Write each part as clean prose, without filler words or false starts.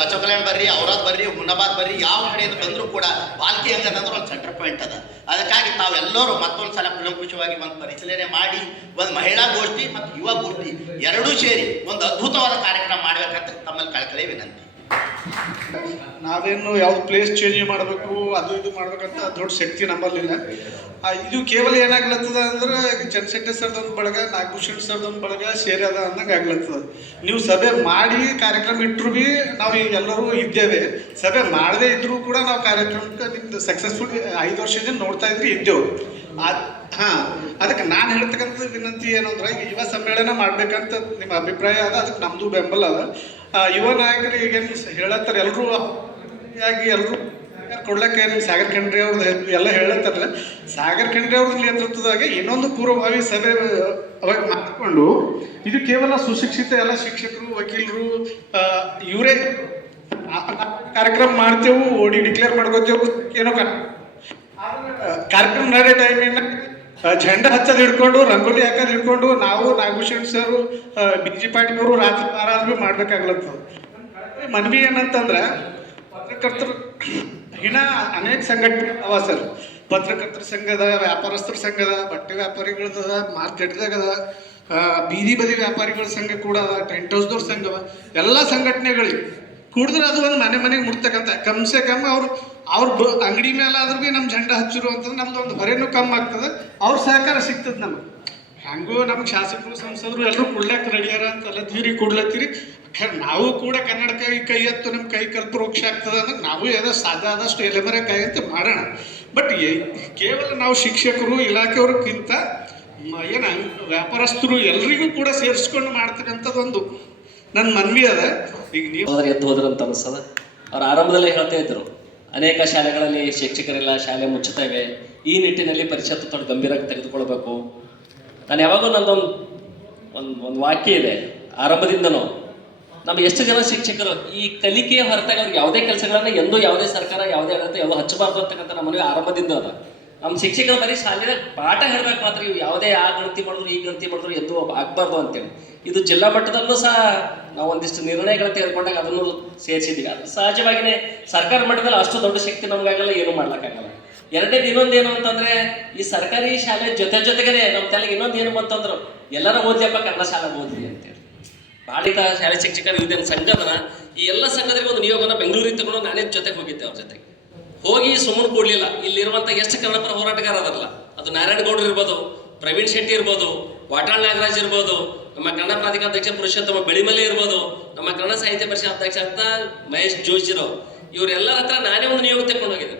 ಬಚವ ಕಲ್ಯಾಣ ಬರ್ರಿ, ಔರಾದ್ ಬರ್ರಿ, ಹುನಬಾದ್ ಬರ್ರಿ, ಯಾವ ಕಡೆಯಿಂದ ಬಂದರೂ ಕೂಡ ಪಾಲ್ಕಿ ಹಂಗಂದ್ರೆ ಒಂದು ಸೆಂಟರ್ ಪಾಯಿಂಟ್ ಅದ. ಅದಕ್ಕಾಗಿ ತಾವೆಲ್ಲರೂ ಮತ್ತೊಂದು ಸಲ ಕುಲಂಕುಷವಾಗಿ ಒಂದು ಪರಿಶೀಲನೆ ಮಾಡಿ ಒಂದು ಮಹಿಳಾ ಗೋಷ್ಠಿ ಮತ್ತು ಯುವ ಗೋಷ್ಠಿ ಎರಡೂ ಸೇರಿ ಒಂದು ಅದ್ಭುತವಾದ ಕಾರ್ಯಕ್ರಮ ಮಾಡಬೇಕಂತ ತಮ್ಮಲ್ಲಿ ಕಳಕಳಿ ವಿನಂತಿ. ನಾವೇನು ಯಾವ್ದು ಪ್ಲೇಸ್ ಚೇಂಜ್ ಮಾಡಬೇಕು ಅದು ಇದು ಮಾಡ್ಬೇಕಂತ ದೊಡ್ಡ ಶಕ್ತಿ ನಮ್ಮಲ್ಲಿಲ್ಲ. ಇದು ಕೇವಲ ಏನಾಗ್ಲತ್ತದ ಅಂದ್ರೆ ಚಂದ್ರಶೆಟ್ಟಿ ಸರ್ದೊಂದು ಬಳಗ, ನಾಗಭೂಷಣ್ ಸರ್ದೊಂದು ಬಳಗ ಸೇರದ ಅಂದಂಗೆ ಆಗ್ಲತ್ತದ. ನೀವು ಸಭೆ ಮಾಡಿ ಕಾರ್ಯಕ್ರಮ ಇಟ್ಟರು ಭೀ ನಾವು ಎಲ್ಲರೂ ಇದ್ದೇವೆ, ಸಭೆ ಮಾಡದೇ ಇದ್ರೂ ಕೂಡ ನಾವು ಕಾರ್ಯಕ್ರಮಕ್ಕೆ ನಿಮ್ದು ಸಕ್ಸಸ್ಫುಲ್ 5 ವರ್ಷದಿಂದ ನೋಡ್ತಾ ಇದ್ವಿ ಇದ್ದೇವೆ. ಅದಕ್ಕೆ ನಾನು ಹೇಳ್ತಕ್ಕಂಥ ವಿನಂತಿ ಏನು ಅಂದ್ರೆ ಯುವ ಸಮ್ಮೇಳನ ಮಾಡ್ಬೇಕಂತ ನಿಮ್ಮ ಅಭಿಪ್ರಾಯ ಅದ, ಅದಕ್ಕೆ ನಮ್ಮದು ಬೆಂಬಲ ಅದ. ಯುವ ನಾಯಕರು ಈಗೇನು ಹೇಳತ್ತಾರೆ ಎಲ್ಲರೂ ಎಲ್ಲರೂ ಕೊಡ್ಲಿಕ್ಕೆ ಏನು ಸಾಗರ್ ಖಂಡ್ರೆ ಅವ್ರದ್ದು ಎಲ್ಲ ಹೇಳತ್ತಾರಲ್ಲ, ಸಾಗರ್ ಖಂಡ್ರೆ ಅವ್ರದ್ದು ನೇತೃತ್ವದಾಗ ಇನ್ನೊಂದು ಪೂರ್ವಭಾವಿ ಸಭೆ ಅವಾಗ ಮಾಡಿಕೊಂಡು ಇದು ಕೇವಲ ಸುಶಿಕ್ಷಿತ ಎಲ್ಲ ಶಿಕ್ಷಕರು, ವಕೀಲರು ಇವರೇ ಕಾರ್ಯಕ್ರಮ ಮಾಡ್ತೇವೆ, ಓಡಿ ಡಿಕ್ಲೇರ್ ಮಾಡ್ಕೋತೇವೆ ಏನೋ ಕಾರ್ಯಕ್ರಮ ನಡೆಯೋ ಟೈಮಿನ ಝಂಡ ಹಚ್ಚೋದು ಹಿಡ್ಕೊಂಡು, ರಂಗೋಲಿ ಹಾಕೋದು ಹಿಡ್ಕೊಂಡು ನಾವು ನಾಗಭೂಷಣ್ ಸರ್, BG ಪಾಟೀಲ್ ಅವರು ರಾತ್ರಿ ಆರಾಧನೆ ಮಾಡ್ಬೇಕಾಗ್ಲತ್ತದ. ಮನವಿ ಏನಂತಂದ್ರೆ ಪತ್ರಕರ್ತರು ಇನ್ನ ಅನೇಕ ಸಂಘಟನೆ ಅವ ಸರ್. ಪತ್ರಕರ್ತರ ಸಂಘದ, ವ್ಯಾಪಾರಸ್ಥರ ಸಂಘದ, ಬಟ್ಟೆ ವ್ಯಾಪಾರಿಗಳದ, ಮಾರ್ಕೆಟ್ದಾಗದ, ಬೀದಿ ಬದಿ ವ್ಯಾಪಾರಿಗಳ ಸಂಘ ಕೂಡ ಅದ, ಟೆಂಟ್ ಹೌಸ್ದವ್ರ ಸಂಘವ, ಎಲ್ಲ ಸಂಘಟನೆಗಳಿಗೆ ಕುಡಿದ್ರೆ ಅದು ಒಂದು ಮನೆಗೆ ಮುಟ್ತಕ್ಕಂಥ ಕಮ್ಸೆ ಕಮ್ಮಿ ಅವ್ರ ಅಂಗಡಿ ಮೇಲೆ ಆದ್ರೂ ಭೀ ನಮ್ಮ ಜಂಡ ಹಚ್ಚಿರು ಅಂತಂದ್ರೆ ನಮ್ದು ಒಂದು ಹೊರೆನೂ ಕಮ್ಮಿ ಆಗ್ತದೆ, ಅವ್ರ ಸಹಕಾರ ಸಿಗ್ತದೆ ನಮಗೆ. ಹಂಗೂ ನಮ್ಗೆ ಶಾಸಕರು, ಸಂಸದರು ಎಲ್ಲರೂ ಕೊಡ್ಲಿಕ್ಕೆ ರೆಡಿಯಾರ ಅಂತಲ್ಲ ತೀರಿ ಕೊಡ್ಲತ್ತೀರಿ. ನಾವು ಕೂಡ ಕನ್ನಡಕ್ಕಾಗಿ ಕೈ ಎತ್ತು ನಮ್ಮ ಕೈ ಕಲ್ತು ರೋಕ್ಷ ಆಗ್ತದೆ ಅಂದ್ರೆ ನಾವು ಏನೋ ಸಾಧ್ಯ ಆದಷ್ಟು ಎಲೆಮರೆ ಕೈ ಅಂತ ಮಾಡೋಣ. ಬಟ್ ಕೇವಲ ನಾವು ಶಿಕ್ಷಕರು, ಇಲಾಖೆಯವ್ರಿಗಿಂತ ಏನು ವ್ಯಾಪಾರಸ್ಥರು ಎಲ್ರಿಗೂ ಕೂಡ ಸೇರಿಸ್ಕೊಂಡು ಮಾಡ್ತಕ್ಕಂಥದ್ದೊಂದು ನನ್ನ ಮನವಿ ಅದ. ಈಗ ನೀವು ಎದ್ದು ಹೋದ್ರಂತ ಅನಿಸ್ತದ. ಅವ್ರು ಆರಂಭದಲ್ಲೇ ಹೇಳ್ತಾ ಇದ್ರು, ಅನೇಕ ಶಾಲೆಗಳಲ್ಲಿ ಶಿಕ್ಷಕರೆಲ್ಲ ಶಾಲೆ ಮುಚ್ಚುತ್ತವೆ, ಈ ನಿಟ್ಟಿನಲ್ಲಿ ಪರಿಷತ್ತು ತೊಡ ಗಂಭೀರವಾಗಿ ತೆಗೆದುಕೊಳ್ಬೇಕು. ನಾನು ಯಾವಾಗೂ ನಂದೊಂದು ಒಂದು ವಾಕ್ಯ ಇದೆ ಆರಂಭದಿಂದನೂ, ನಮ್ಮ ಎಷ್ಟು ಜನ ಶಿಕ್ಷಕರು ಈ ಕಲಿಕೆಯ ಹೊರತಾಗಿ ಅವ್ರಿಗೆ ಯಾವುದೇ ಕೆಲಸಗಳನ್ನ ಎಂದೂ ಯಾವುದೇ ಸರ್ಕಾರ ಯಾವುದೇ ಆಡಳಿತ ಯಾವುದೋ ಹಚ್ಚಬಾರ್ದು ಅಂತಕ್ಕಂಥ ನಮ್ಮ ಮನವಿ ಆರಂಭದಿಂದ ಅದ. ನಮ್ಮ ಶಿಕ್ಷಕರು ಬರೀ ಶಾಲೆಯ ಪಾಠ ಹೇಳ್ಬೇಕು ಮಾತ್ರ, ಇವು ಯಾವುದೇ ಆ ಗಣತಿ ಮಾಡಿದ್ರು ಈ ಗಣತಿ ಮಾಡಿದ್ರು ಎಂದೂ ಆಗಬಾರ್ದು ಅಂತೇಳಿ. ಇದು ಜಿಲ್ಲಾ ಮಟ್ಟದಲ್ಲೂ ಸಹ ನಾವು ಒಂದಿಷ್ಟು ನಿರ್ಣಯಗಳನ್ನು ತೆಗೆದುಕೊಂಡಾಗ ಅದನ್ನು ಸೇರಿಸಿದ್ದೀವಿ. ಅದು ಸಹಜವಾಗಿಯೇ ಸರ್ಕಾರ ಮಟ್ಟದಲ್ಲಿ ಅಷ್ಟು ದೊಡ್ಡ ಶಕ್ತಿ ನಮಗಾಗಲ್ಲ, ಏನೂ ಮಾಡ್ಲಿಕ್ಕಾಗಲ್ಲ. ಎರಡನೇದು ಇನ್ನೊಂದೇನು ಅಂತಂದ್ರೆ, ಈ ಸರ್ಕಾರಿ ಶಾಲೆ ಜೊತೆಗೇ ನಮ್ಮ ತಲೆಗೆ ಇನ್ನೊಂದು ಏನು ಬಂತಂದ್ರು, ಎಲ್ಲರೂ ಓದ್ಲಿಯಪ್ಪ ಕನ್ನಡ ಶಾಲೆ ಓದ್ಲಿ ಅಂತೇಳಿ. ಬಾಳಿತ ಶಾಲೆ ಶಿಕ್ಷಕರು ಇದೇನು ಸಂಘದನ, ಈ ಎಲ್ಲ ಸಂಘದರಿಗೆ ಒಂದು ನಿಯೋಗನ ಬೆಂಗಳೂರಿಗೆ ತಗೊಂಡು ನಾನೇ ಜೊತೆಗೆ ಹೋಗಿದ್ದೆ. ಅವ್ರ ಜೊತೆಗೆ ಹೋಗಿ ಸುಮ್ಮನೆ ಕೊಡ್ಲಿಲ್ಲ. ಇಲ್ಲಿರುವಂಥ ಎಷ್ಟು ಕನ್ನಡಪರ ಹೋರಾಟಗಾರ ಅದಲ್ಲ, ಅದು ನಾರಾಯಣಗೌಡರು ಇರ್ಬೋದು, ಪ್ರವೀಣ್ ಶೆಟ್ಟಿ ಇರ್ಬೋದು, ವಾಟಾಳ್ ನಾಗರಾಜ್ ಇರ್ಬೋದು, ನಮ್ಮ ಕನ್ನಡ ಪ್ರಾಧಿಕಾರ ಅಧ್ಯಕ್ಷ ಪುರುಷೋತ್ತಮ ಬೆಳಿಮಲೆ ಇರ್ಬೋದು, ನಮ್ಮ ಕನ್ನಡ ಸಾಹಿತ್ಯ ಪರಿಷತ್ ಅಧ್ಯಕ್ಷ ಅಂತ ಮಹೇಶ್ ಜೋಶಿರಾವ್, ಇವರೆಲ್ಲರ ಹತ್ರ ನಾನೇ ಒಂದು ನಿಯೋಗ ತಗೊಂಡು ಹೋಗಿದ್ದೆ.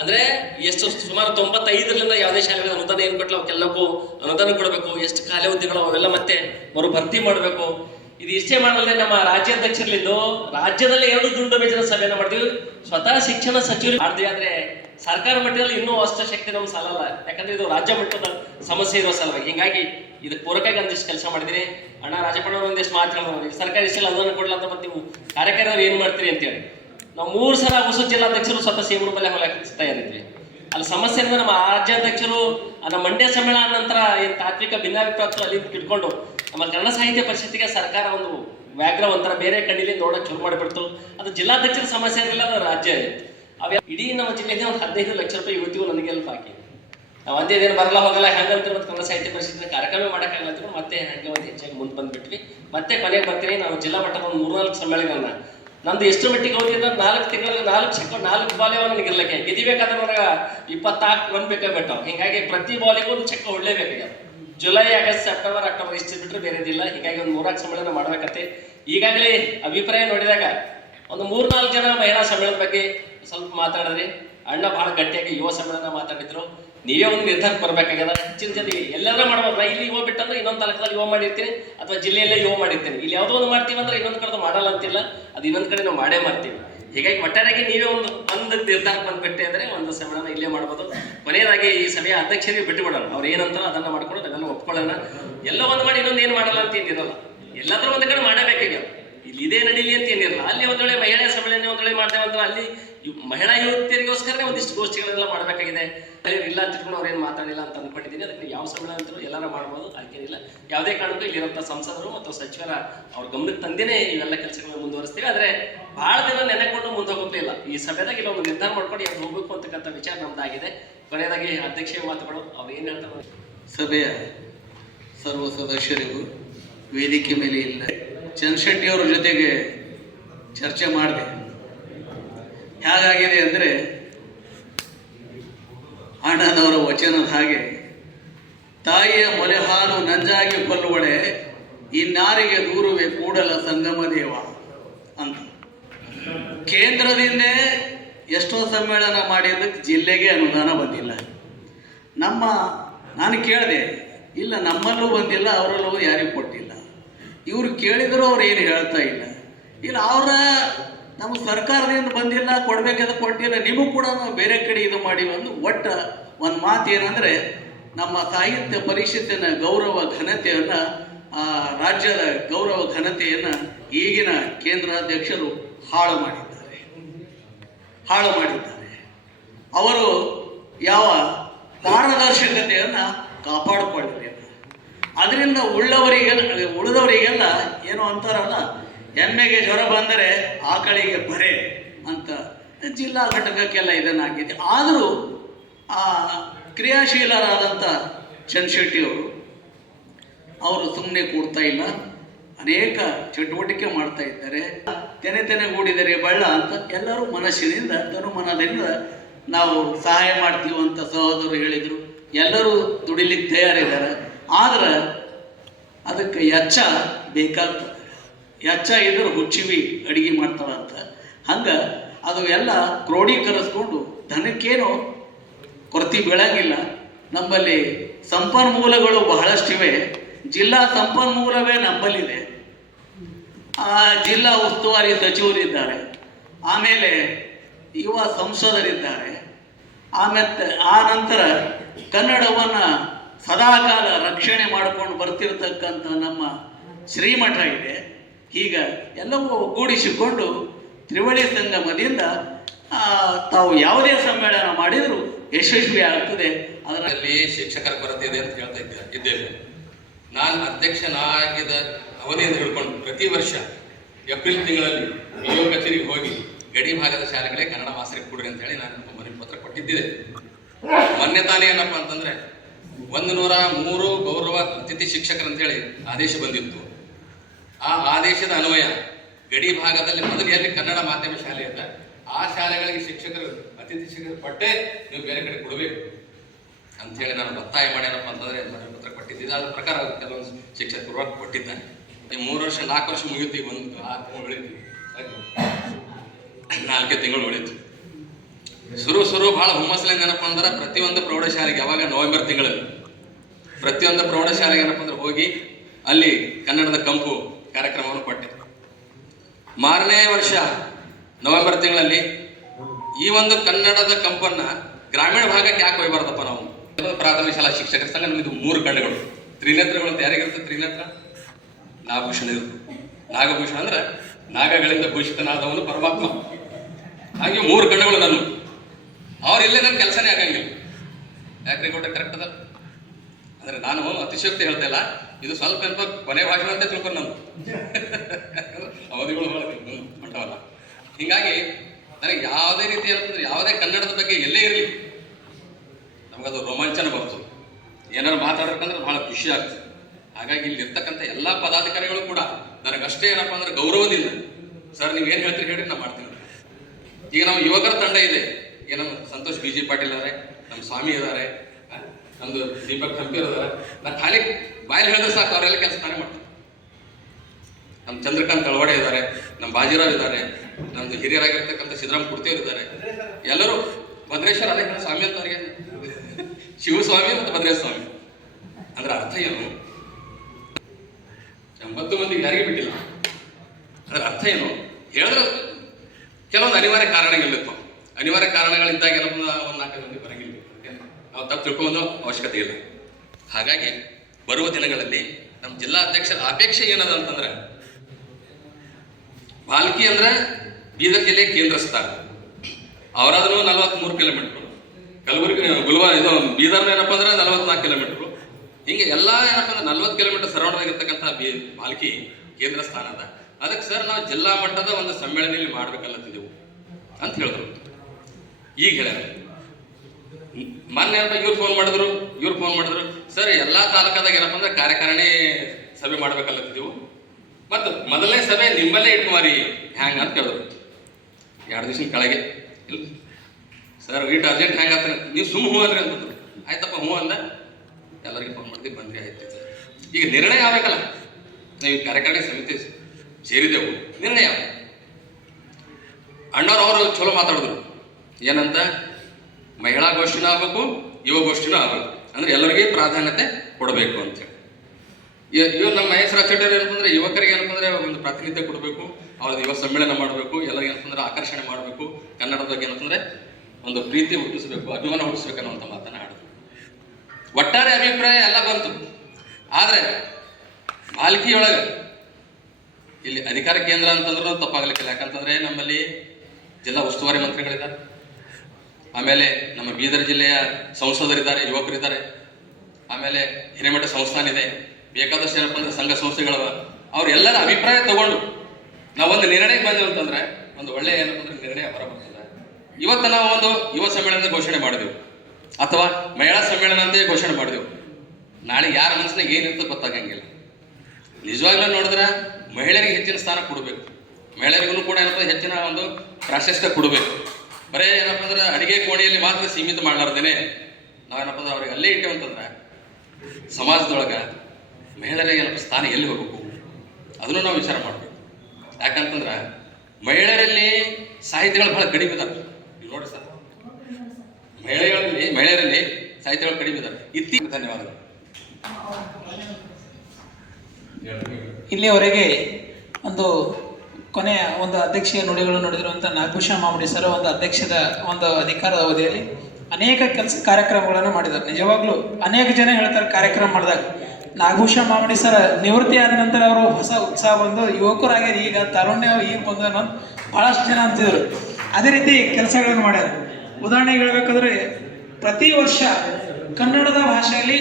ಅಂದ್ರೆ ಎಷ್ಟು ಸುಮಾರು 95ರಿಂದ ಯಾವುದೇ ಶಾಲೆಗಳ ಅನುದಾನ ಏನು ಕೊಟ್ಟಲ್ಲ ಅವಕ್ಕೆಲ್ಲಕ್ಕೂ ಅನುದಾನ ಕೊಡಬೇಕು, ಎಷ್ಟು ಖಾಲಿ ಹುದ್ದೆಗಳು ಅವೆಲ್ಲ ಮತ್ತೆ ಮರು ಭರ್ತಿ ಮಾಡಬೇಕು. ಇದು ಇಷ್ಟೇ ಮಾಡಲ್ಲದೆ ನಮ್ಮ ರಾಜ್ಯಾಧ್ಯಕ್ಷರಲ್ಲಿದ್ದು ರಾಜ್ಯದಲ್ಲಿ 2 ದುಂಡು ಮೇಜಿನ ಸಭೆಯನ್ನು ಮಾಡ್ತೀವಿ, ಸ್ವತಃ ಶಿಕ್ಷಣ ಸಚಿವರು ಮಾಡ್ತೀವಿ. ಆದ್ರೆ ಸರ್ಕಾರ ಮಟ್ಟದಲ್ಲಿ ಇನ್ನೂ ಅಷ್ಟು ಶಕ್ತಿ ನಮ್ಗೆ ಸಾಲಲ್ಲ, ಯಾಕಂದ್ರೆ ಇದು ರಾಜ್ಯ ಮಟ್ಟದ ಸಮಸ್ಯೆ ಇರೋ ಸಲುವಾಗಿ. ಹಿಂಗಾಗಿ ಇದಕ್ಕೆ ಪೂರಕವಾಗಿ ಒಂದಿಷ್ಟು ಕೆಲಸ ಮಾಡಿದಿರಿ. ಅಣ್ಣ ರಾಜಪಣ್ಣ ಒಂದಿಷ್ಟು ಮಾತು ಹೇಳಿದ್ರು, ಸರ್ಕಾರ ಇಷ್ಟೆಲ್ಲ ಅನುದಾನ ಕೊಡಲ್ಲ ಅಂತ ಮತ್ತೆ ನೀವು ಕಾರ್ಯಕ್ರಮ ಏನು ಮಾಡ್ತೀರಿ ಅಂತೇಳಿ. ನಾವು 3 ಸಲ ಹೊಸ ಜಿಲ್ಲಾಧ್ಯಕ್ಷರು ಸ್ವತಃ ಸೇಮೂರು ಹೊಲಕ್ಕೆ ತಯಾರಿದ್ವಿ. ಅಲ್ಲಿ ಸಮಸ್ಯೆ ಅಂದ್ರೆ ನಮ್ಮ ರಾಜ್ಯಾಧ್ಯಕ್ಷರು ನಮ್ಮ ಮಂಡ್ಯ ಸಮ್ಮೇಳನ ನಂತರ ಏನು ತಾತ್ವಿಕ ಭಿನ್ನಾಭಿಪ್ರಾಯ ಅಲ್ಲಿ ಇಟ್ಕೊಂಡು ನಮ್ಮ ಕನ್ನಡ ಸಾಹಿತ್ಯ ಪರಿಷತ್ತಿಗೆ ಸರ್ಕಾರ ಒಂದು ವ್ಯಾಘ್ರ ಒಂಥರ ಬೇರೆ ಕಣ್ಣಿಲಿ ನೋಡೋಕೆ ಶುರು ಮಾಡಿಬಿಡ್ತು. ಅದು ಜಿಲ್ಲಾಧ್ಯಕ್ಷರ ಸಮಸ್ಯೆ ಇರಲಿಲ್ಲ, ಅದು ರಾಜ್ಯ ಅವೇ ಇಡೀ ನಮ್ಮ ಜಿಲ್ಲೆಗೆ ಒಂದು 15 ಲಕ್ಷ ರೂಪಾಯಿ ಇವತ್ತಿಗೂ ನನಗೆ ಹೆಲ್ಪ್ ಹಾಕಿ. ನಾವು ಅಂದೇನು ಬರಲ್ಲ ಹೋಗಲ್ಲ ಹೆಂಗಂತ ಮತ್ತು ಕನ್ನಡ ಸಾಹಿತ್ಯ ಪರಿಷತ್ತಿನ ಕಾರ್ಯಕ್ರಮ ಮಾಡೋಕ್ಕಾಗಲ್ಲ ಅಂತ ಮತ್ತೆ ಹಾಗೆ ಒಂದು ಹೆಚ್ಚಾಗಿ ಮುಂದೆ ಬಂದುಬಿಟ್ವಿ. ಮತ್ತೆ ಕೊನೆಗೆ ಬರ್ತೀನಿ, ನಾವು ಜಿಲ್ಲಾ ಮಟ್ಟದ ಒಂದು 3-4 ಸಮ್ಮೇಳನ ನಂದು ಎಷ್ಟು ಮಟ್ಟಿಗೆ ಹೋಗಿದ್ರೆ 4 ತಿಂಗಳಿಗೆ 4 ಬಾಲ್ಯವ ನನಗೆ ಇರ್ಲಿಕ್ಕೆ ಗೆದಿಬೇಕಾದ್ರೆ ನನಗೆ 24 ರನ್ ಬೇಕಾಗ್ಬಿಟ್ಟು. ಹೀಗಾಗಿ ಪ್ರತಿ ಬಾಲಿಗೂ ಒಂದು ಚೆಕ್ ಹೊಡ್ಲೇಬೇಕಾಗ್ಯದ. ಜುಲೈ, ಆಗಸ್ಟ್, ಸೆಪ್ಟೆಂಬರ್, ಅಕ್ಟೋಬರ್ ಇಷ್ಟು ಬಿಟ್ಟರೆ ಬೇರೆದಿಲ್ಲ. ಹೀಗಾಗಿ ಒಂದು 3 ಸಮ್ಮೇಳನ ಮಾಡಬೇಕತ್ತೆ. ಈಗಾಗಲೇ ಅಭಿಪ್ರಾಯ ನೋಡಿದಾಗ ಒಂದು 3-4 ಜನ ಮಹಿಳಾ ಸಮ್ಮೇಳನದ ಬಗ್ಗೆ ಸ್ವಲ್ಪ ಮಾತಾಡಿದ್ರಿ. ಅಣ್ಣ ಭಾಳ ಗಟ್ಟಿಯಾಗಿ ಯುವ ಸಮ್ಮೇಳನ ಮಾತಾಡಿದ್ರು. ನೀವೇ ಒಂದು ನಿರ್ಧಾರಕ್ಕೆ ಬರಬೇಕಾಗ್ಯದ. ಹೆಚ್ಚಿನ ಜನ ಎಲ್ಲರೂ ಮಾಡ್ಬೋದು. ಇಲ್ಲಿ ಯುವ ಬಿಟ್ಟಂದ್ರೆ ಇನ್ನೊಂದು ತಾಲೂಕಲ್ಲಿ ಯುವ ಮಾಡಿರ್ತೀನಿ, ಅಥವಾ ಜಿಲ್ಲೆಯಲ್ಲೇ ಯುವ ಮಾಡಿರ್ತೀನಿ. ಇಲ್ಲಿ ಯಾವುದೋ ಒಂದು ಮಾಡ್ತೀವಿ ಅಂದ್ರೆ ಇನ್ನೊಂದು ಕಡೆ ಮಾಡಲ್ಲ ಅಂತಿಲ್ಲ, ಅದು ಇನ್ನೊಂದು ಕಡೆ ನಾವು ಮಾಡೇ ಮಾಡ್ತೀವಿ. ಹೀಗಾಗಿ ಒಟ್ಟಾರೆಯಾಗಿ ನೀವೇ ಒಂದು ನಿರ್ಧಾರಕ್ಕೆ ಬಂದುಬಿಟ್ಟೆ ಅಂದರೆ ಒಂದು ಸಮ್ಮೇಳನ ಇಲ್ಲೇ ಮಾಡ್ಬೋದು. ಕೊನೆಯದಾಗಿ ಈ ಸಭೆಯ ಅಧ್ಯಕ್ಷರಿಗೆ ಬಿಟ್ಟುಬಿಡೋಣ, ಅವ್ರು ಏನಂತಾರೋ ಅದನ್ನು ಮಾಡ್ಕೊಂಡು ನಾವೆಲ್ಲ ಒಪ್ಕೊಳ್ಳೋಣ. ಎಲ್ಲ ಒಂದು ಮಾಡಿ ಇನ್ನೊಂದು ಏನು ಮಾಡಲ್ಲ ಅಂತ ಏನಿರಲ್ಲ, ಎಲ್ಲಾದ್ರೂ ಒಂದು ಕಡೆ ಮಾಡಬೇಕಾಗ್ಯದ. ಇಲ್ಲಿ ಇದೇ ನಡೀಲಿ ಅಂತ ಏನಿರಲ್ಲ. ಅಲ್ಲಿ ಒಂದ್ ವೇಳೆ ಮಹಿಳಾ ಸಮ್ಮೇಳನ ಒಂದ್ ವೇಳೆ ಮಾಡ್ತೇವೆ ಅಂದ್ರೆ ಅಲ್ಲಿ ಮಹಿಳಾ ಯುವತಿಯರಿಗೋಸ್ಕರನೇ ಒಂದಿಷ್ಟು ಗೋಷ್ಠಿಗಳೆಲ್ಲ ಮಾಡಬೇಕಾಗಿದೆ. ಇಲ್ಲ ಅಂತ ತಿಳ್ಕೊಂಡು ಅವ್ರೇನು ಮಾತಾಡಿಲ್ಲ ಅಂತ ಅನ್ಕೊಂಡಿದ್ದೀನಿ. ಅದಕ್ಕೆ ಯಾವ ಸಮ್ಮೇಳನ ಅಂತೂ ಎಲ್ಲರೂ ಮಾಡ್ಬೋದು, ಅದಕ್ಕೇನಿಲ್ಲ. ಯಾವುದೇ ಕಾರಣಕ್ಕೂ ಇಲ್ಲಿರುವಂಥ ಸಂಸದರು ಮತ್ತು ಸಚಿವರ ಅವ್ರ ಗಮನಕ್ಕೆ ತಂದೇನೆ ಇವೆಲ್ಲ ಕೆಲಸಗಳನ್ನ ಮುಂದುವರಿಸ್ತಾರೆ. ಗಮನಿಸ್ತೀವಿ. ಆದರೆ ಭಾಳ ದಿನ ನೆನೆಕೊಂಡು ಮುಂದೆ ಹೋಗೋದೇ ಇಲ್ಲ. ಈ ಸಭೆದಾಗ ಇಲ್ಲೊಂದು ನಿರ್ಧಾರ ಮಾಡ್ಕೊಂಡು ಯಾರು ಹೋಗ್ಬೇಕು ಅಂತಕ್ಕಂಥ ವಿಚಾರ ನಮ್ದಾಗಿದೆ. ಕೊನೆಯದಾಗಿ ಅಧ್ಯಕ್ಷೀಯ ಮಾತುಗಳು ಅವ್ರು ಏನು ಹೇಳ್ತಾರೆ. ಸಭೆಯ ಸರ್ವ ಸದಸ್ಯರಿಗೂ ವೇದಿಕೆ ಮೇಲೆ ಇಲ್ಲ ಚಂದ್ರಶೆಟ್ಟಿ ಅವರ ಜೊತೆಗೆ ಚರ್ಚೆ ಮಾಡಿದೆ. ಹೇಗಾಗಿದೆ ಅಂದರೆ ಅಣ್ಣನವರ ವಚನದ ಹಾಗೆ ತಾಯಿಯ ಮೊಲೆ ಹಾಲು ನಂಜಾಗಿ ಕೊಲ್ಲುವಳೆ ಇನ್ನಾರಿಗೆ ದೂರುವೆ ಕೂಡಲ ಸಂಗಮ ದೇವ ಅಂತ. ಕೇಂದ್ರದಿಂದೇ ಎಷ್ಟೋ ಸಮ್ಮೇಳನ ಮಾಡಿದ್ದಕ್ಕೆ ಜಿಲ್ಲೆಗೆ ಅನುದಾನ ಬಂದಿಲ್ಲ. ನಾನು ಕೇಳಿದೆ, ಇಲ್ಲ ನಮ್ಮಲ್ಲೂ ಬಂದಿಲ್ಲ, ಅವರಲ್ಲೂ ಯಾರಿಗೂ ಕೊಟ್ಟಿಲ್ಲ. ಇವರು ಕೇಳಿದರೂ ಅವ್ರು ಏನು ಹೇಳ್ತಾ ಇಲ್ಲ ಅವರ ನಮ್ಮ ಸರ್ಕಾರದಿಂದ ಬಂದಿಲ್ಲ, ಕೊಡಬೇಕಾದ ಕೊಟ್ಟಿಲ್ಲ, ನಿಮಗೂ ಕೂಡ ನಾವು ಬೇರೆ ಕಡೆ ಇದು ಮಾಡಿ ಒಂದು ಮಾತು ಏನಂದರೆ, ನಮ್ಮ ಸಾಹಿತ್ಯ ಪರಿಷತ್ತಿನ ಗೌರವ ಘನತೆಯನ್ನು, ರಾಜ್ಯದ ಗೌರವ ಘನತೆಯನ್ನು ಈಗಿನ ಕೇಂದ್ರಾಧ್ಯಕ್ಷರು ಹಾಳು ಮಾಡಿದ್ದಾರೆ. ಅವರು ಯಾವ ಪಾರದರ್ಶಕತೆಯನ್ನು ಕಾಪಾಡಿಕೊಳ್ಳಲಿಲ್ಲ. ಅದರಿಂದ ಉಳಿದವರಿಗೆಲ್ಲ ಏನೋ ಅಂತಾರಲ್ಲ, ಎಮ್ಮೆಗೆ ಜ್ವರ ಬಂದರೆ ಆಕಳಿಗೆ ಬರೆ ಅಂತ ಜಿಲ್ಲಾ ಘಟಕಕ್ಕೆಲ್ಲ ಇದನ್ನಾಗಿದೆ. ಆದರೂ ಕ್ರಿಯಾಶೀಲರಾದಂಥ ಚಂದ್ರಶೆಟ್ಟಿಯವರು ಸುಮ್ಮನೆ ಕೂಡ್ತಾ ಇಲ್ಲ, ಅನೇಕ ಚಟುವಟಿಕೆ ಮಾಡ್ತಾ ಇದ್ದಾರೆ. ತೆನೆಗೂಡಿದರೆ ಬಳ್ಳ ಅಂತ ಎಲ್ಲರೂ ಮನಸ್ಸಿನಿಂದ ತನುಮನದಿಂದ ನಾವು ಸಹಾಯ ಮಾಡ್ತೀವಿ ಅಂತ ಸಹೋದರರು ಹೇಳಿದರು. ಎಲ್ಲರೂ ದುಡಿಲಿಕ್ಕೆ ತಯಾರಿದ್ದಾರೆ. ಆದ್ರೆ ಅದಕ್ಕೆ ಎಚ್ಚ ಬೇಕಾಗ್ತದೆ. ಎಚ್ಚ ಇದ್ರೆ ಹುಚ್ಚಿವಿ ಅಡುಗೆ ಮಾಡ್ತಾವಂತ. ಹಂಗೆ ಅದು ಎಲ್ಲ ಕ್ರೋಢೀಕರಿಸ್ಕೊಂಡು ಧನಕ್ಕೇನು ಕೊರತೆ ಬೀಳಂಗಿಲ್ಲ. ನಮ್ಮಲ್ಲಿ ಸಂಪನ್ಮೂಲಗಳು ಬಹಳಷ್ಟಿವೆ. ಜಿಲ್ಲಾ ಸಂಪನ್ಮೂಲವೇ ನಮ್ಮಲ್ಲಿದೆ. ಜಿಲ್ಲಾ ಉಸ್ತುವಾರಿ ಸಚಿವರಿದ್ದಾರೆ, ಆಮೇಲೆ ಯುವ ಸಂಸದರಿದ್ದಾರೆ, ಆ ನಂತರ ಕನ್ನಡವನ್ನು ಸದಾಕಾಲ ರಕ್ಷಣೆ ಮಾಡಿಕೊಂಡು ಬರ್ತಿರ್ತಕ್ಕಂಥ ನಮ್ಮ ಶ್ರೀಮಠ ಇದೆ. ಈಗ ಎಲ್ಲವೂ ಒಗ್ಗೂಡಿಸಿಕೊಂಡು ತ್ರಿವಳಿ ಸಂಗಮದಿಂದ ತಾವು ಯಾವುದೇ ಸಮ್ಮೇಳನ ಮಾಡಿದರೂ ಯಶಸ್ವಿ ಆಗ್ತದೆ. ಅದರಲ್ಲಿ ಶಿಕ್ಷಕರ ಕೊರತೆ ಇದೆ ಅಂತ ಹೇಳ್ತಾ ಇದ್ದೇವೆ. ನಾನು ಅಧ್ಯಕ್ಷನಾಗಿದ್ದ ಅವಧಿಯಿಂದ ಹಿಡ್ಕೊಂಡು ಪ್ರತಿ ವರ್ಷ ಏಪ್ರಿಲ್ ತಿಂಗಳಲ್ಲಿ ಪಿಒ ಕಚೇರಿಗೆ ಹೋಗಿ ಗಡಿ ಭಾಗದ ಶಾಲೆಗಳೇ ಕನ್ನಡ ಮಾಸ್ತರಿಗೆ ಕೊಡ್ರಿ ಅಂತ ಹೇಳಿ ನಾನು ಮನವಿ ಪತ್ರ ಕೊಟ್ಟಿದ್ದೆ. ಮೊನ್ನೆ ತಾನೇ ಏನಪ್ಪ ಅಂತಂದ್ರೆ 103 ಗೌರವ ಅತಿಥಿ ಶಿಕ್ಷಕರಂತೇಳಿ ಆದೇಶ ಬಂದಿತ್ತು. ಆ ಆದೇಶದ ಅನ್ವಯ ಗಡಿ ಭಾಗದಲ್ಲಿ ಮೊದಲು ಎಲ್ಲಿ ಕನ್ನಡ ಮಾಧ್ಯಮ ಶಾಲೆ ಇದೆ ಆ ಶಾಲೆಗಳಿಗೆ ಅತಿಥಿ ಶಿಕ್ಷಕರು ಪಟ್ಟೆ ನೀವು ಬೇರೆ ಕಡೆ ಕೊಡಬೇಕು ಅಂಥೇಳಿ ನಾನು ಒತ್ತಾಯ ಮಾಡ್ಯಾನಪ್ಪ ಅಂತಂದ್ರೆ ಮನವಿ ಪತ್ರ ಕೊಟ್ಟಿದ್ದೆ. ಅದ್ರ ಪ್ರಕಾರ ಕೆಲವೊಂದು ಶಿಕ್ಷಕರು ಕೊಟ್ಟಿದ್ದಾರೆ. ಈ 3 ವರ್ಷ 4 ವರ್ಷ ಮುಗಿತು. 6 ತಿಂಗಳು ಉಳಿತು, 4 ತಿಂಗಳು ಉಳಿತು. ಶುರು ಭಾಳ ಹುಮ್ಮಸ್ಲಿಂದ ಏನಪ್ಪ ಅಂದ್ರೆ ಪ್ರತಿಯೊಂದು ಪ್ರೌಢಶಾಲೆಗೆ ಯಾವಾಗ ನವೆಂಬರ್ ತಿಂಗಳಲ್ಲಿ ಪ್ರತಿಯೊಂದು ಪ್ರೌಢಶಾಲೆಗೆ ಏನಪ್ಪ ಅಂದ್ರೆ ಹೋಗಿ ಅಲ್ಲಿ ಕನ್ನಡದ ಕಂಪು ಕಾರ್ಯಕ್ರಮವನ್ನು ಕೊಟ್ಟೆ. ಮಾರನೇ ವರ್ಷ ನವೆಂಬರ್ ತಿಂಗಳಲ್ಲಿ ಈ ಒಂದು ಕನ್ನಡದ ಕಂಪನ್ನು ಗ್ರಾಮೀಣ ಭಾಗಕ್ಕೆ ಯಾಕೆ ಹೋಗ್ಬಾರ್ದಪ್ಪ ನಾವು? ಪ್ರಾಥಮಿಕ ಶಾಲಾ ಶಿಕ್ಷಕರ ಸಂಘ ನಮ್ಮದು 3 ಕಣ್ಣುಗಳು, ತ್ರಿನೇತ್ರಗಳು ಅಂತ ಯಾರಿಗಿರುತ್ತೆ? ತ್ರಿನೇತ್ರ ನಾಗಭೂಷಣ ಇರುತ್ತೆ. ನಾಗಭೂಷಣ ಅಂದ್ರೆ ನಾಗಗಳಿಂದ ಭೂಷಿತನಾದವನು ಪರಮಾತ್ಮ. ಹಾಗೆ 3 ಕಣ್ಣುಗಳು ನಾನು. ಅವ್ರಿಲ್ಲೇ ನನ್ನ ಕೆಲಸನೇ ಆಗಂಗಿಲ್ಲ. ಯಾಕ್ರಿ ಕೊಟ್ಟೆ ಕರೆಕ್ಟ್ ಅದ ಅಂದ್ರೆ ನಾನು ಅತಿಶಯೋಕ್ತಿ ಹೇಳ್ತಾ ಇಲ್ಲ, ಇದು ಸ್ವಲ್ಪ ಏನಪ್ಪ ಕೊನೆ ಭಾಷಣ ಅಂತ ತಿಳ್ಕೊಂಡು ನಾನು ಅವಧಿಗಳು ಹೊಂಟವಲ್ಲ. ಹೀಗಾಗಿ ನನಗೆ ಯಾವುದೇ ರೀತಿ ಏನಂತಂದ್ರೆ ಯಾವುದೇ ಕನ್ನಡದ ಬಗ್ಗೆ ಎಲ್ಲೇ ಇರಲಿ ನಮಗದು ರೋಮಾಂಚನ ಬರ್ತದೆ. ಏನಾರು ಮಾತಾಡ್ಬೇಕಂದ್ರೆ ಬಹಳ ಖುಷಿ ಆಗ್ತದೆ. ಹಾಗಾಗಿ ಇಲ್ಲಿ ಇರ್ತಕ್ಕಂಥ ಎಲ್ಲ ಪದಾಧಿಕಾರಿಗಳು ಕೂಡ ನನಗಷ್ಟೇ ಏನಪ್ಪ ಅಂದ್ರೆ ಗೌರವದಿಂದ ಸರ್ ನೀವೇನು ಹೇಳ್ತೀರಿ ಹೇಳಿ ನಾನು ಮಾಡ್ತೀನಿ. ಈಗ ನಮ್ಮ ಯುವಕರ ತಂಡ ಇದೆ. ಈಗ ನಮ್ಮ ಸಂತೋಷ್ BG ಪಾಟೀಲ್ ಇದ್ದಾರೆ, ನಮ್ಮ ಸ್ವಾಮಿ ಇದ್ದಾರೆ, ನಮ್ದು ದೀಪಕ್ ಕಂಪೀರ್ ಇದ್ದಾರೆ. ನಾನು ಖಾಲಿ ಬಾಯಲ್ಲಿ ಹೇಳಿದ್ರೆ ಸಾಕು ಅವರೆಲ್ಲ ಕೆಲಸ ತಾನೇ ಮಾಡ್ತಾರೆ. ನಮ್ಮ ಚಂದ್ರಕಾಂತ್ ತಳವಾಡೆ ಇದ್ದಾರೆ, ನಮ್ಮ ಬಾಜಿರಾವ್ ಇದ್ದಾರೆ, ನಮ್ದು ಹಿರಿಯರಾಗಿರ್ತಕ್ಕಂಥ ಸಿದ್ದರಾಮ್ ಕುರ್ತಿಯವರು ಇದ್ದಾರೆ. ಎಲ್ಲರೂ ಭದ್ರೇಶ್ವರ ಅದೇ ಸ್ವಾಮಿ ಅಂತ ಅವರಿಗೆ ಶಿವಸ್ವಾಮಿ ಮತ್ತು ಭದ್ರೇಶ್ವರ ಸ್ವಾಮಿ ಅಂದ್ರೆ ಅರ್ಥ ಏನು? 80 ಮಂದಿಗೆ ಯಾರಿಗೆ ಬಿಟ್ಟಿಲ್ಲ. ಅದರ ಅರ್ಥ ಏನು ಹೇಳಿದ್ರೆ ಕೆಲವೊಂದು ಅನಿವಾರ್ಯ ಕಾರಣಗಳಿತ್ತು. ಅನಿವಾರ್ಯ ಕಾರಣಗಳಿದ್ದಾಗ ಏನಪ್ಪ ಒಂದು 4 ಮಂದಿ ಬರಂಗಿಲ್ಲ. ನಾವು ತಪ್ಪು ತಿಳ್ಕೊಳ್ಳೋ ಅವಶ್ಯಕತೆ ಇಲ್ಲ. ಹಾಗಾಗಿ ಬರುವ ದಿನಗಳಲ್ಲಿ ನಮ್ಮ ಜಿಲ್ಲಾ ಅಧ್ಯಕ್ಷರ ಅಪೇಕ್ಷೆ ಏನದ ಅಂತಂದ್ರೆ ಬಾಲ್ಕಿ ಅಂದ್ರೆ ಬೀದರ್ ಜಿಲ್ಲೆ ಕೇಂದ್ರ ಸ್ಥಾನ. ಅವರಾದ್ರೂ 43 ಕಿಲೋಮೀಟರ್, ಕಲಬುರಗಿ ಇದು ಬೀದರ್ನ ಏನಪ್ಪ ಅಂದ್ರೆ 44 ಕಿಲೋಮೀಟರ್. ಹಿಂಗೆ ಎಲ್ಲ ಏನಪ್ಪ ಅಂದ್ರೆ 40 ಕಿಲೋಮೀಟರ್ ಸರೌಂಡಾಗಿರ್ತಕ್ಕಂಥ ಬಾಲ್ಕಿ ಕೇಂದ್ರ ಸ್ಥಾನ ಅದ. ಅದಕ್ಕೆ ಸರ್ ನಾವು ಜಿಲ್ಲಾ ಮಟ್ಟದ ಒಂದು ಸಮ್ಮೇಳನೆಯಲ್ಲಿ ಮಾಡ್ಬೇಕಲ್ಲತ್ತಿದ್ದೆವು ಅಂತ ಹೇಳಿದ್ರು. ಈಗ ಹೇಳ್ಯಾರ ಮೊನ್ನೆ ಇವ್ರು ಫೋನ್ ಮಾಡಿದ್ರು ಸರ್ ಎಲ್ಲಾ ತಾಲೂಕಾದಾಗ ಏನಪ್ಪ ಅಂದ್ರೆ ಕಾರ್ಯಕಾರಿಣಿ ಸಭೆ ಮಾಡ್ಬೇಕಲ್ಲತ್ತಿದ್ದೆವು, ಮತ್ತು ಮೊದಲನೇ ಸಭೆ ನಿಮ್ಮಲ್ಲೇ ಇಟ್ಮಾರಿ ಹ್ಯಾಂಗ ಅಂತ ಕೇಳಿದ್ರು. 2 ದಿವಸ ಕೆಳಗೆ ಇಲ್ಲ ಸರ್ ಇಟ್ಟು ಅರ್ಜೆಂಟ್ ಹ್ಯಾಂಗ ಆಗ್ತಾನೆ, ನೀವು ಸುಮ್ಮ ಹೂ ಅಂದ್ರಿ ಅಂತಂದ್ರು. ಆಯ್ತಪ್ಪ ಹೂ ಅಂದ, ಎಲ್ಲರಿಗೆ ಫೋನ್ ಮಾಡ್ತೀವಿ ಬಂದ್ರಿ ಆಯ್ತು ಸರ್. ಈಗ ನಿರ್ಣಯ ಆಗ್ಬೇಕಲ್ಲ, ನಾವು ಕಾರ್ಯಕಾರಿಣಿ ಸಮಿತಿ ಸೇರಿದೆವು, ನಿರ್ಣಯ ಅಣ್ಣವ್ರು ಅವರು ಚಲೋ ಮಾತಾಡಿದ್ರು. ಏನಂತ ಮಹಿಳಾ ಗೋಷ್ಠಿನೂ ಆಗ್ಬೇಕು, ಯುವ ಗೋಷ್ಠಿನೂ ಆಗ್ಬೇಕು, ಅಂದ್ರೆ ಎಲ್ಲರಿಗೆ ಪ್ರಾಧಾನ್ಯತೆ ಕೊಡಬೇಕು ಅಂತೇಳಿ. ಇವ್ರು ನಮ್ಮ ಮಹೇಶ್ ರಾಚಡ್ಯರು ಏನಂತಂದ್ರೆ ಯುವಕರಿಗೆ ಏನಂತಂದ್ರೆ ಒಂದು ಪ್ರಾತಿನಿಧ್ಯ ಕೊಡಬೇಕು, ಅವ್ರದ್ದು ಯುವ ಸಮ್ಮೇಳನ ಮಾಡಬೇಕು, ಎಲ್ಲರಿಗೆ ಏನಂತಂದ್ರೆ ಆಕರ್ಷಣೆ ಮಾಡಬೇಕು, ಕನ್ನಡದ ಬಗ್ಗೆ ಏನಂತಂದ್ರೆ ಒಂದು ಪ್ರೀತಿ ಹುಟ್ಟಿಸ್ಬೇಕು, ಅಭಿಮಾನ ಹುಟ್ಟಿಸ್ಬೇಕು ಅನ್ನುವಂಥ ಮಾತನ್ನ ಆಡಿದ್ರು. ಒಟ್ಟಾರೆ ಅಭಿಪ್ರಾಯ ಎಲ್ಲ ಬಂತು. ಆದ್ರೆ ಬಾಲ್ಕಿಯೊಳಗೆ ಇಲ್ಲಿ ಅಧಿಕಾರ ಕೇಂದ್ರ ಅಂತಂದ್ರೂ ತಪ್ಪಾಗಲಿಕ್ಕಿಲ್ಲ. ಯಾಕಂತಂದ್ರೆ ನಮ್ಮಲ್ಲಿ ಜಿಲ್ಲಾ ಉಸ್ತುವಾರಿ ಮಂತ್ರಿಗಳಿದ್ದಾರೆ, ಆಮೇಲೆ ನಮ್ಮ ಬೀದರ್ ಜಿಲ್ಲೆಯ ಸಂಸದರಿದ್ದಾರೆ, ಯುವಕರಿದ್ದಾರೆ, ಆಮೇಲೆ ಹಿರೇಮಠ ಸಂಸ್ಥಾನ ಇದೆ, ಬೇಕಾದಷ್ಟು ಏನಪ್ಪ ಅಂದ್ರೆ ಸಂಘ ಸಂಸ್ಥೆಗಳವ. ಅವ್ರೆಲ್ಲರ ಅಭಿಪ್ರಾಯ ತಗೊಂಡು ನಾವೊಂದು ನಿರ್ಣಯಕ್ಕೆ ಬಂದೆವು ಅಂತಂದ್ರೆ ಒಂದು ಒಳ್ಳೆಯ ಏನಪ್ಪ ಅಂದ್ರೆ ನಿರ್ಣಯ ಹೊರಬರ್ತದೆ. ಇವತ್ತು ನಾವು ಒಂದು ಯುವ ಸಮ್ಮೇಳನದ ಘೋಷಣೆ ಮಾಡಿದೆವು ಅಥವಾ ಮಹಿಳಾ ಸಮ್ಮೇಳನ ಅಂತ ಘೋಷಣೆ ಮಾಡಿದೆವು. ನಾಳೆ ಯಾರ ಮನಸ್ಸಿನಾಗ ಏನಿರ್ತದೆ ಗೊತ್ತಾಗಂಗಿಲ್ಲ. ನಿಜವಾಗ್ಲೂ ನೋಡಿದ್ರೆ ಮಹಿಳೆಯರಿಗೆ ಹೆಚ್ಚಿನ ಸ್ಥಾನ ಕೊಡಬೇಕು, ಮಹಿಳೆಯರಿಗೂ ಕೂಡ ಏನಪ್ಪ ಹೆಚ್ಚಿನ ಒಂದು ಪ್ರಾಶಸ್ತ್ಯ ಕೊಡಬೇಕು. ಬರೇ ಏನಪ್ಪ ಅಂದ್ರೆ ಅಡಿಗೆ ಕೋಣೆಯಲ್ಲಿ ಮಾತ್ರ ಸೀಮಿತ ಮಾಡಲಾರ್ದೇನೆ ನಾವೇನಪ್ಪ ಅಂದ್ರೆ ಅವ್ರಿಗೆ ಅಲ್ಲೇ ಇಟ್ಟೇವೆ ಅಂತಂದ್ರೆ ಸಮಾಜದೊಳಗೆ ಮಹಿಳೆಯರಿಗೆ ಏನಪ್ಪ ಸ್ಥಾನ ಎಲ್ಲಿ ಹೋಗ್ಬೇಕು ಅದನ್ನು ನಾವು ವಿಚಾರ ಮಾಡಬೇಕು. ಯಾಕಂತಂದ್ರೆ ಮಹಿಳೆಯರಲ್ಲಿ ಸಾಹಿತ್ಯಗಳು ಬಹಳ ಕಡಿಮೆ ಇದಾವೆ. ನೀವು ನೋಡಿ ಸರ್, ಮಹಿಳೆಯರಲ್ಲಿ ಸಾಹಿತ್ಯಗಳು ಕಡಿಮೆ ಇದಾವೆ. ಧನ್ಯವಾದಗಳು. ಇಲ್ಲಿಯವರೆಗೆ ಕೊನೆಯ ಒಂದು ಅಧ್ಯಕ್ಷೀಯ ನುಡಿಗಳು ನುಡಿದಿರುವಂಥ ನಾಗಭೂಷಣ ಮಾಮಡಿ ಸರ್ ಒಂದು ಒಂದು ಅಧಿಕಾರದ ಅವಧಿಯಲ್ಲಿ ಅನೇಕ ಕಾರ್ಯಕ್ರಮಗಳನ್ನು ಮಾಡಿದ್ದಾರೆ. ನಿಜವಾಗ್ಲೂ ಅನೇಕ ಜನ ಹೇಳ್ತಾರೆ ಕಾರ್ಯಕ್ರಮ ಮಾಡಿದಾಗ ನಾಗಭೂಷಣ ಮಾಮಡಿ ಸರ್ ನಿವೃತ್ತಿ ಆದ ನಂತರ ಅವರು ಹೊಸ ಉತ್ಸಾಹ ಬಂದು ಯುವಕರಾಗ್ಯಾರ, ಈಗ ತಾರುಣ್ಯ ಈಗ ಬಂದ ಅನ್ನೋದು ಭಾಳಷ್ಟು ಜನ ಅಂತಿದ್ರು. ಅದೇ ರೀತಿ ಕೆಲಸಗಳನ್ನು ಮಾಡ್ಯಾರ. ಉದಾಹರಣೆಗೆ ಹೇಳ್ಬೇಕಾದ್ರೆ ಪ್ರತಿ ವರ್ಷ ಕನ್ನಡದ ಭಾಷೆಯಲ್ಲಿ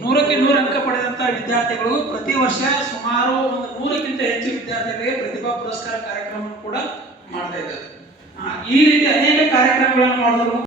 100ಕ್ಕೆ 100 ಅಂಕ ಪಡೆದಂಥ ವಿದ್ಯಾರ್ಥಿಗಳು ಪ್ರತಿ ವರ್ಷ ಸುಮಾರು 100ಕ್ಕಿಂತ ಹೆಚ್ಚು ವಿದ್ಯಾರ್ಥಿಗಳಿಗೆ ಪ್ರತಿಭಾ ಪುರಸ್ಕಾರ ಕಾರ್ಯಕ್ರಮ ಕೂಡ ಮಾಡ್ತಾ ಇದ್ದಾರೆ. ಈ ರೀತಿ ಅನೇಕ ಕಾರ್ಯಕ್ರಮಗಳನ್ನು ಮಾಡಿದ್ರು.